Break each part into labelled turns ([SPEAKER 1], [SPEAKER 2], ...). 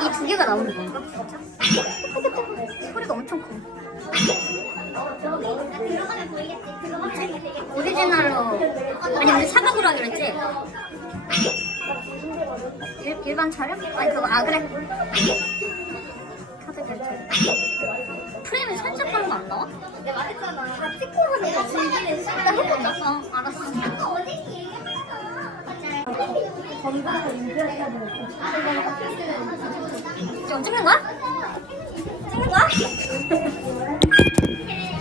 [SPEAKER 1] 이 두 개가 나오는 건가? 소리가 엄청 커. 오리지널로 아니 우리 사각으로 하기로 했지? 일, 일반 촬영? 아니 그거 아 그래 카드 결제 프레임이 살짝 하는 거안 나와? 내가 말했잖아 다 찍고 하는 거 즐기는 시간 해보자 어 알았어 지금 찍는 거야? 찍는 거야?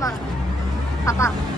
[SPEAKER 1] 음. 들어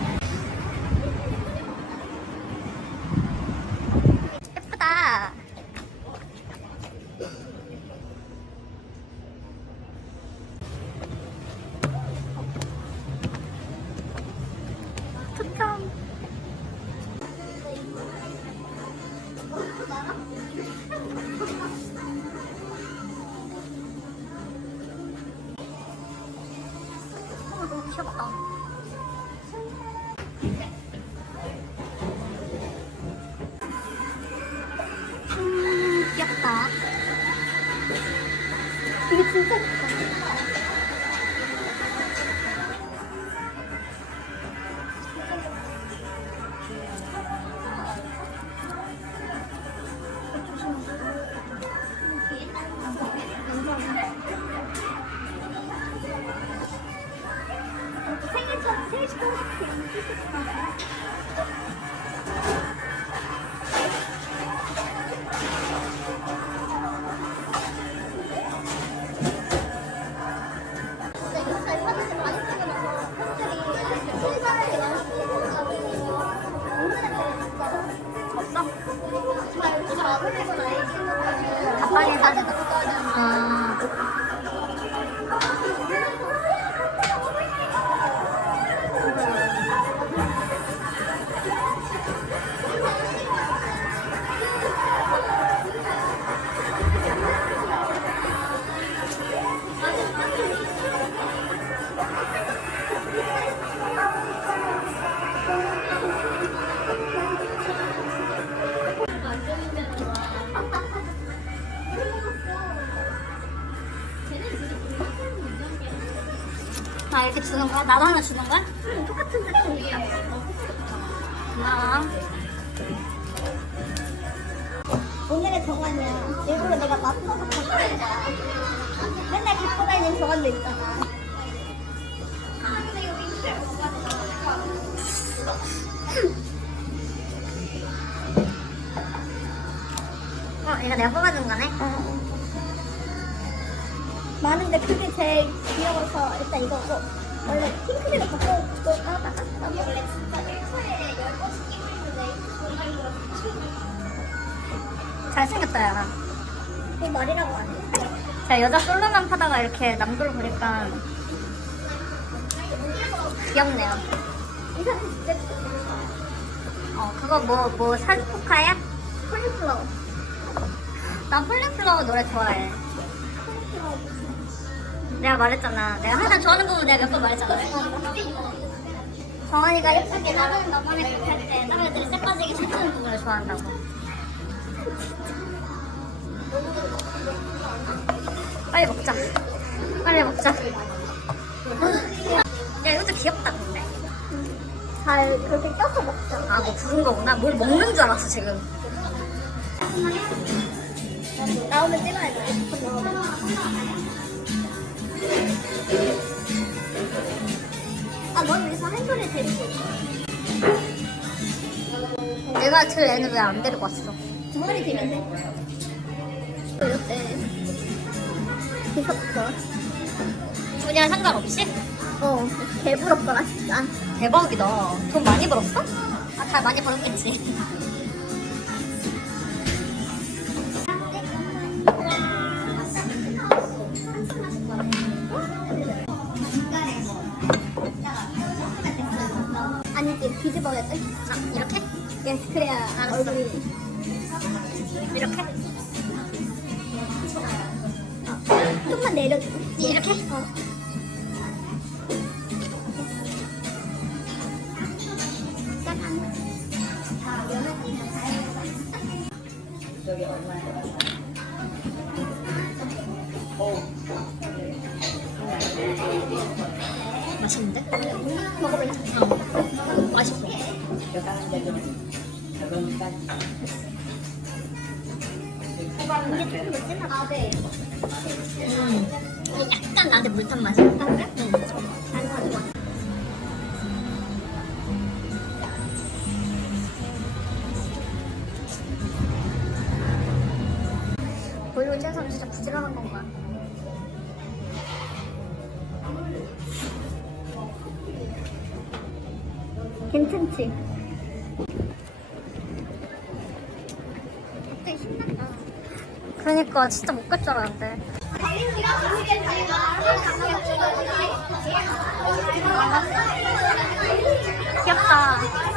[SPEAKER 1] 음, 귀엽다. 이게 진짜 첫 생일 축하 가빨 아 이렇게 주는 거야? 나도 하나 주는 거야? 응 똑같은 제품이야 고마워 오늘의 정한이야 일부러 내가 맞춰서 갖고 온 거야 맨날 갖고 다니는 정한도 있잖아 어 이거 내가 뽑아준 거네? 많은데 그게 제일 귀여워서 일단 이거고 원래 핑크색을 바꿔 하다가 나도 원래 진짜 1초에 10번씩 끼고 있는데 잘생겼다 야. 이 머리라고 하네. 자 여자 솔로만 파다가 이렇게 남도를 보니까 귀엽네요. 이 사진 진짜 어 그거 뭐뭐 살포카야? 폴리플라워. 난 폴리플라워 노래 좋아해 내가 말했잖아. 내가 항상 좋아하는 부분 내가 몇 번 말했잖아. 정원이가 예쁘게 나는 너만의 할때 다른 애들이 색 빠지게 춤추는 부분을 좋아한다고. 빨리 먹자. 빨리 먹자. 야 이것도 귀엽다 근데. 잘 그렇게 껴서 먹자. 아 뭐 부른 거구나. 뭘 먹는 줄 알았어 지금. 나오면 찍어야 돼. 아, 넌 여기서 한 소리 있어. 내가 그 애는 왜 안 데리고 왔어? 두 마리 되면 돼. 어때? 무섭다. 분야 상관없이? 어, 개부럽더라, 진짜. 대박이다. 돈 많이 벌었어? 아, 다 많이 벌었겠지. 뒤집어야 돼. 자, 이렇게? 예, 그래야 얼굴이. 이렇게? 어, 좀만 내려줘. 이렇게? 어. 아, 네. 음. 약간 나한테 물탄 맛이야. 아, 그래? 괜찮지? 그러니까 진짜 못 갈 줄 알았는데. 귀엽다.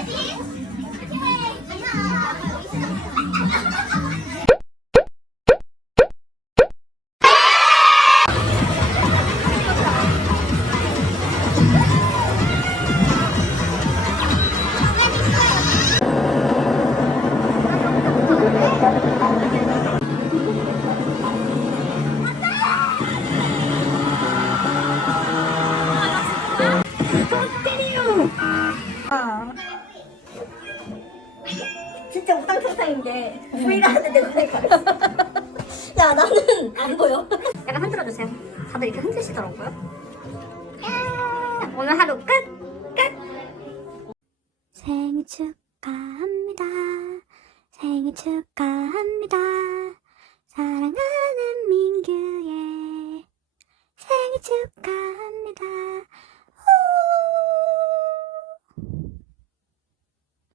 [SPEAKER 1] Ready? Okay. 게 브이를 하는데 눈에 가렸어 야 나는 안 보여. 약간 흔들어 주세요. 다들 이렇게 흔드시더라고요. 야, 오늘 하루 끝. 끝. 생일 축하합니다. 생일 축하합니다. 사랑하는 민규의 생일 축하합니다. 후.